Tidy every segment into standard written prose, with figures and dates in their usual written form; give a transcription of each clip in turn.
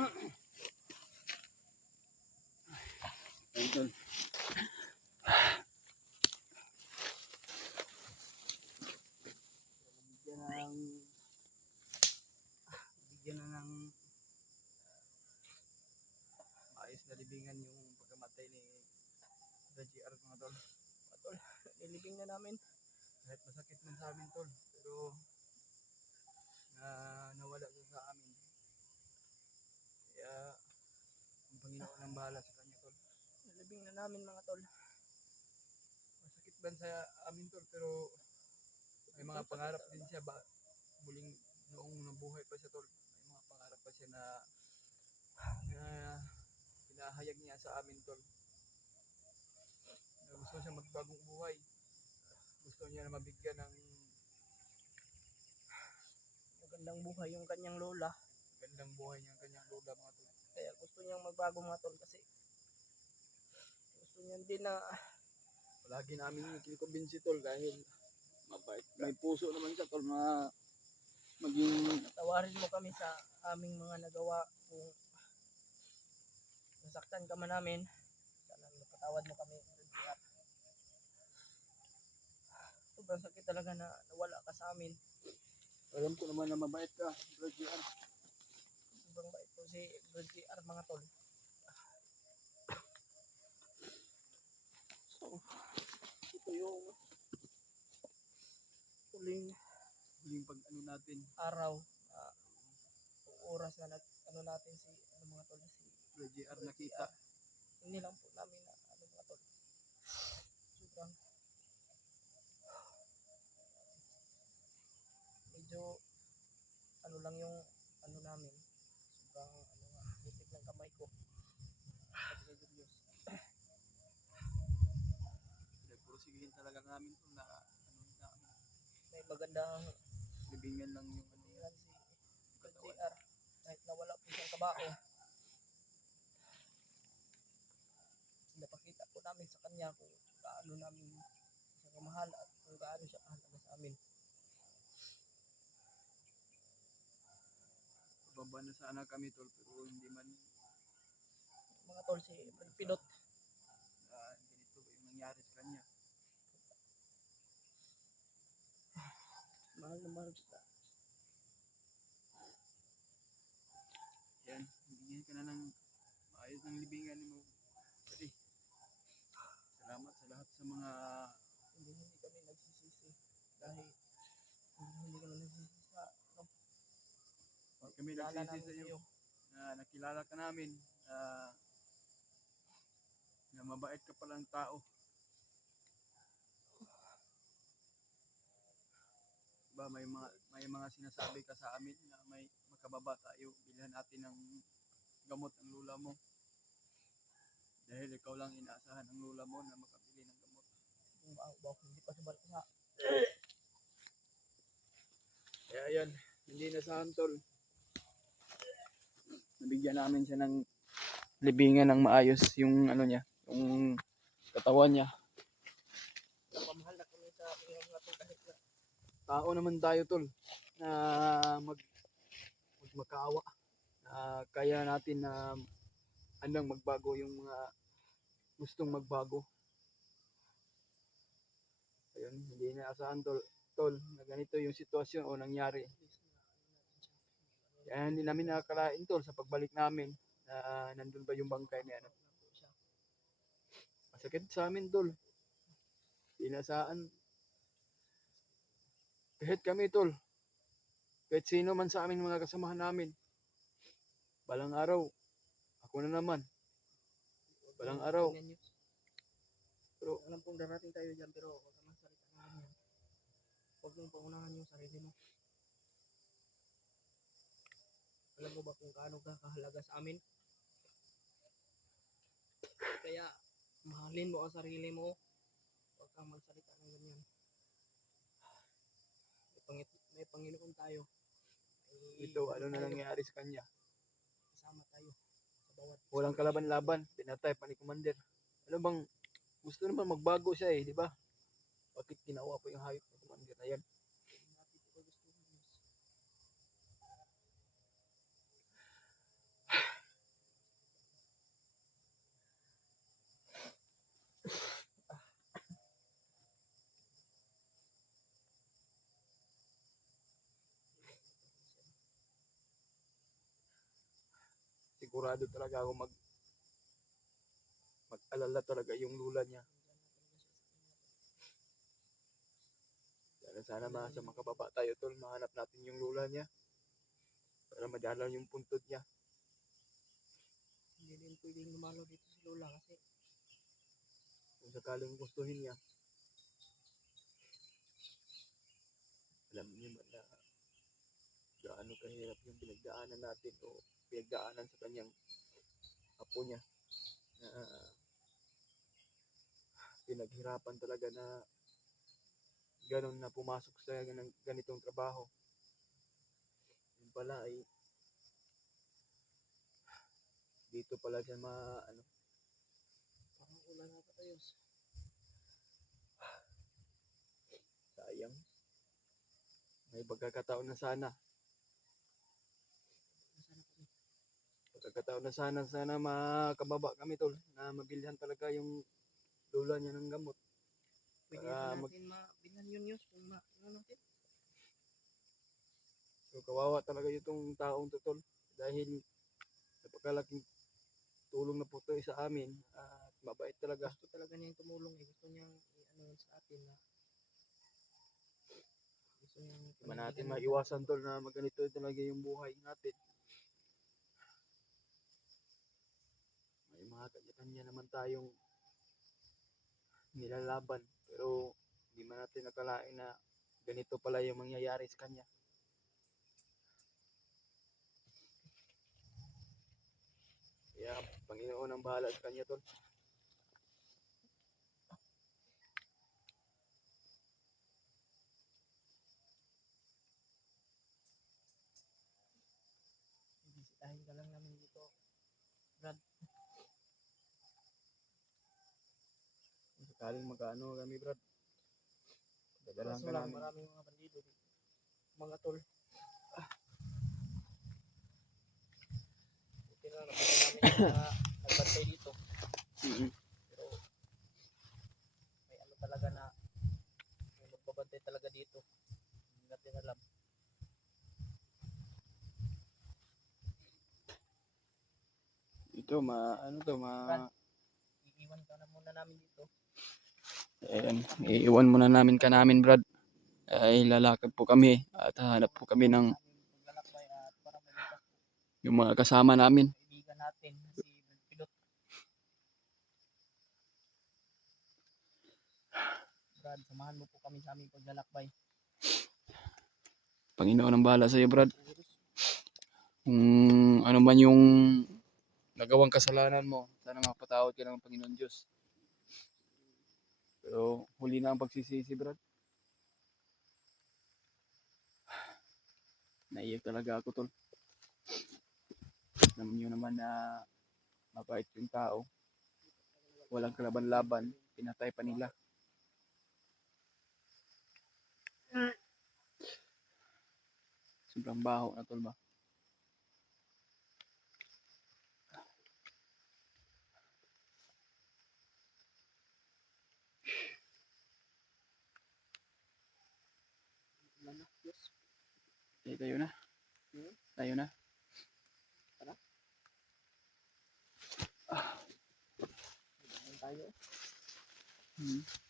Idol. Bigyan na ng maayos na libingan yung pagkamatay ni JR mga tol. Mga tol, nilibing na namin. Kahit masakit man sa amin tol, pero nawala siya sa amin. Kaya ang Panginoon ang bahala sa kanya tol. Nilibing na namin mga tol. Masakit man sa amin tol, pero may mga pangarap din siya muling noong nabuhay pa siya tol. May mga pangarap pa siya na pinahayag niya sa amin tol. Na gusto siya magbagong buhay. Gusto niya na mabigyan ng magandang buhay yung kanyang lola. Magandang buhay yung kanyang lola mga tol. Kaya gusto niyang magbago mga tol kasi gusto niya din na palagi namin kinukumbinsi tol dahil mabait. May puso naman siya tol na maging tawarin mo kami sa aming mga nagawa. Kung nasaktan ka man namin, sana napatawad mo kami. Sobrang sakit talaga na nawala ka sa amin. Alam ko naman na mabait ka, Brad JR. Sobrang bait po si Brad JR mga tol. So, ito yung huling pag ano natin araw, oras na ano natin si mga tol, si Brad JR nakita. Hindi lang po namin na mga tol. Sobrang medyo ano lang yung ano namin. Sobrang butik ng kamay ko. Nagpursigihin talaga namin kung na may magandang libingan lang yung si JR kahit nawala po siyang kabao. Napakita po namin sa kanya kung gaano namin siya kamahal at kung gaano siya kahalaga sa amin. Pababa na sana kami tol, pero hindi man mga tol si Pinot ganito yung nangyari sa kanya. Mahal na mahal kita. Yan, bigyan ka na ng maayos ng libingan mo. Pwede. Salamat sa lahat sa mga hindi kami nagsisisi dahil hindi kami nagsisisi sa kami nagsisisi sa iyo na nakilala ka namin na mabait ka palang tao. Diba, may mga sinasabi ka sa amin na may makababa tayo, bilhan natin ng gamot ang lula mo. Dahil ikaw lang inaasahan ng lula mo na makabili ng gamot. Hindi pa sabal sa. Kaya yan, hindi nasahan tol. Nabigyan namin siya ng libingan ng maayos yung ano niya, yung katawan niya. Napamahal na kami sa mga tol kahit na tao naman tayo tol na magmakaawa. Kaya natin na handang magbago yung mga gustong magbago. Ayun, hindi na asahan tol na ganito yung sitwasyon o nangyari. Kaya hindi namin nakakalain tol sa pagbalik namin na nandun ba yung bangkay niya. Masakit sa amin tol. Inasaan. Kahit kami tol. Kahit sino man sa amin mga kasamahan namin. Balang araw, ako na naman. Balang araw. Pero alam kong darating tayo dyan, pero huwag ka magsalita ng ganyan. Huwag mong paunahan yung sarili mo. Alam mo ba kung gaano ka kahalaga sa amin? Kaya mahalin mo ang sarili mo. Huwag kang magsalita ng ganyan. May Panginoon tayo. Ito, ano na nangyari sa kanya? Kasama tayo sa bawat walang kalaban-laban, pinatay pa ni Commander. Ano bang gusto naman magbago siya di ba? Bakit ginawa po yung hayop ng Commander na yan? sigurado talaga ako mag-alala talaga yung lula niya. Sana sa makababa tayo tol, mahanap natin yung lula niya para madalaw yung puntod niya. Hindi din pwedeng lumalo dito si Lola kasi Kung sakaling gustuhin niya, alam niyo ba na gaano kahirap yung pinagdaanan natin o pinagdaanan sa kanyang apo niya na pinaghirapan talaga na ganun na pumasok sa ganitong trabaho. Yun pala ay dito pala siya parang wala nakatayos. sayang. May pagkakataon na sana. Sana makababa kami tol na mabilhan talaga yung lula niya ng gamot. Pwede Para ba natin mabilan yun news kung ano natin? So, kawawa talaga itong taong to tol dahil napakalaking tulong na po ito sa amin at mabait talaga. Gusto talaga niyang tumulong eh. Gusto niyang ano sa atin na gusto niyang Hindi man natin maiwasan tol na maganito talaga yung buhay natin. May mga kanya-kanya naman tayong nilalaban pero hindi man natin nakalain na ganito pala yung mangyayari sa kanya. Kaya Panginoon ang bahala sa kanya tol. Bisitahin ka lang namin dito, Brad. Kung sakaling magkaano kami brad, dadalhan Kaso ka lang namin. maraming mga bandido dito. Mga tol. Buti na napatay namin yung mga nagbantay dito. Pero may ano talaga na may magbabantay talaga dito. Hindi natin alam. Ito Iiwan ka na muna namin dito. ayan, iiwan muna namin brad. Ay lalakad po kami at hanap po kami ng Maglalakbay at para malipas yung mga kasama namin. kaibigan natin na si Pilot. Brad, samahan mo po kami sa aming paglalakbay. Panginoon ang bahala sa iyo brad. Kung ano man yung nagawang kasalanan mo, sana mapatawad ka ng Panginoon Diyos. Pero huli na ang pagsisisi brad. Naiyak talaga ako tol. Alam niyo naman na mabait yung tao. Walang kalaban-laban, pinatay pa nila. Sobrang baho na tol ba? Okay, tayo na. Tayo na. Tara. Tayo.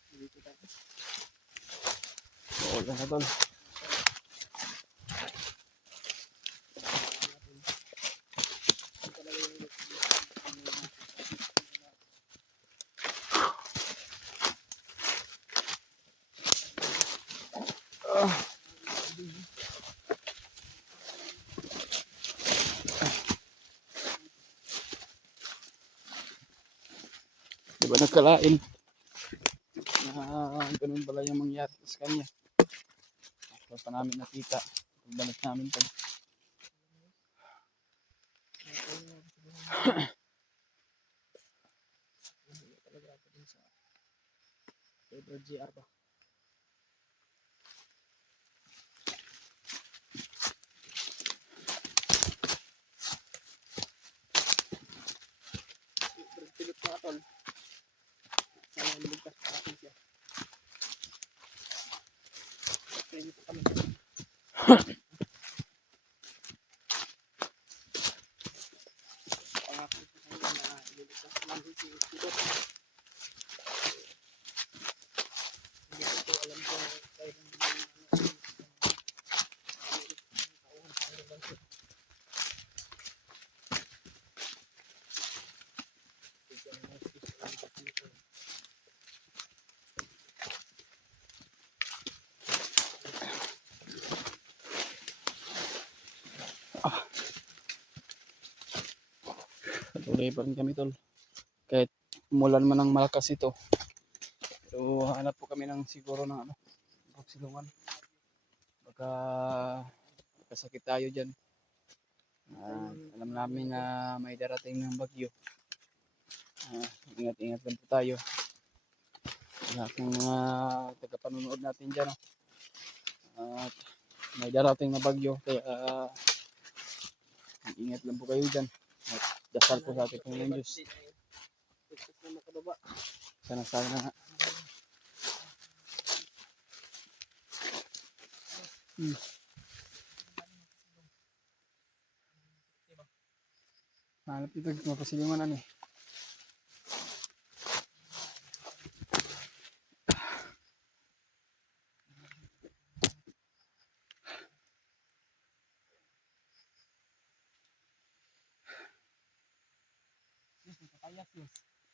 Dito tayo. Oo na tol. Di ba nagkalain na ganun pala yung mangyari sa kanya. Ito pa namin nakita. Pagbalik namin tol. Talaga ako din sa Pedro GR ba? Pilot mga tol. Sana niligtas pa natin siya. Pwede po kami. Tuloy pa rin kami tol. Kahit umulan man ng malakas ito. Pero hanap po kami ng siguro ng ano, pagsilungan. Baka kasakit tayo dyan. Alam namin na may darating ng bagyo. Ingat-ingat lang po tayo. Lahat ng mga tagapanunood natin dyan. At may darating na bagyo. Kaya ingat lang po kayo dyan. At dasal po sa ating Panginoon Diyos. Sana na nga. Hanap ito, mapasilingan eh.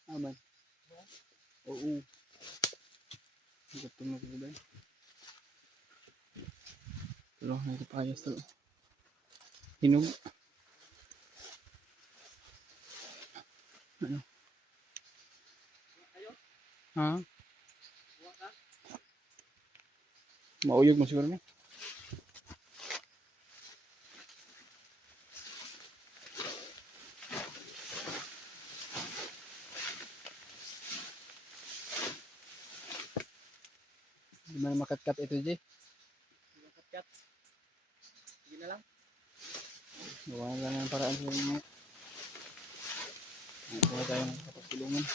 Aman. Oo. Gutom na ko ba? Pero may kapayas to. Hinog. Ano? Ha? Mauyog mo siguro niya. Hindi man makatkat ito, Jay. Makatkat. Sige na lang. Gawa na lang ng paraan sa inyo. Gawa tayo ng kapagsilungan.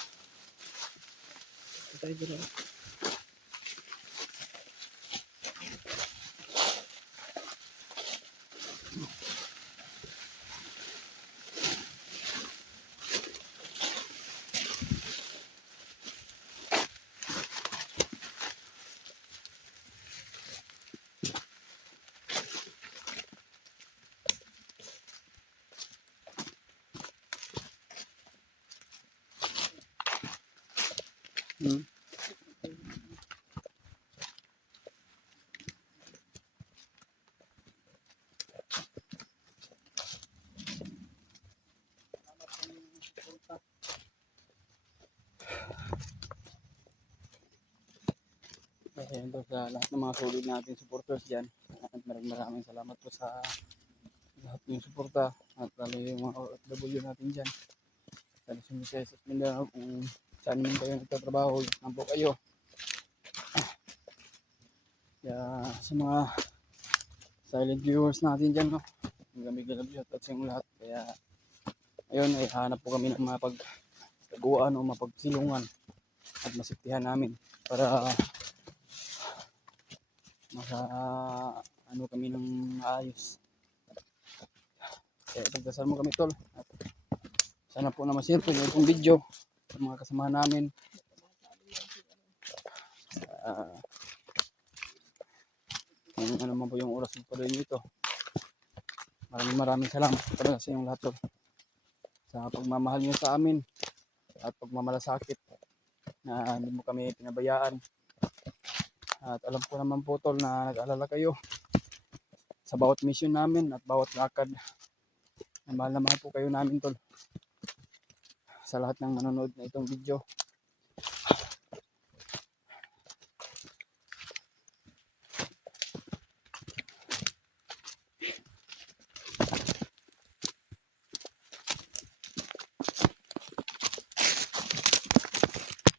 Ito tayo dito. Ayan po sa lahat ng mga solid natin supporters dyan. At maraming salamat po sa lahat ng suporta at lalo yung mga OFW natin dyan. Sa Luzon, Visayas at Mindanao, kung saan naman kayo nagtatrabaho, yan po kayo. Kaya sa mga silent viewers natin dyan, no? Magamig galabiyot at sa lahat. Kaya ayun, ay hanap po kami ng mapagtaguan o mapagsilungan at masiktihan namin para ano kami ng maayos. Kaya pagdasal mo kami tol. At sana po na ma-share po itong video sa mga kasama namin. Kung ano man po yung oras ng patuloy nito. Maraming salamat talaga sa inyong lahat tol. Sa pagmamahal niyo sa amin at pagmamalasakit na hindi mo kami pinabayaan. At alam ko naman po tol na nag-alala kayo sa bawat mission namin at bawat lakad. Mahal na mahal po kayo namin tol. Sa lahat ng manonood na itong video.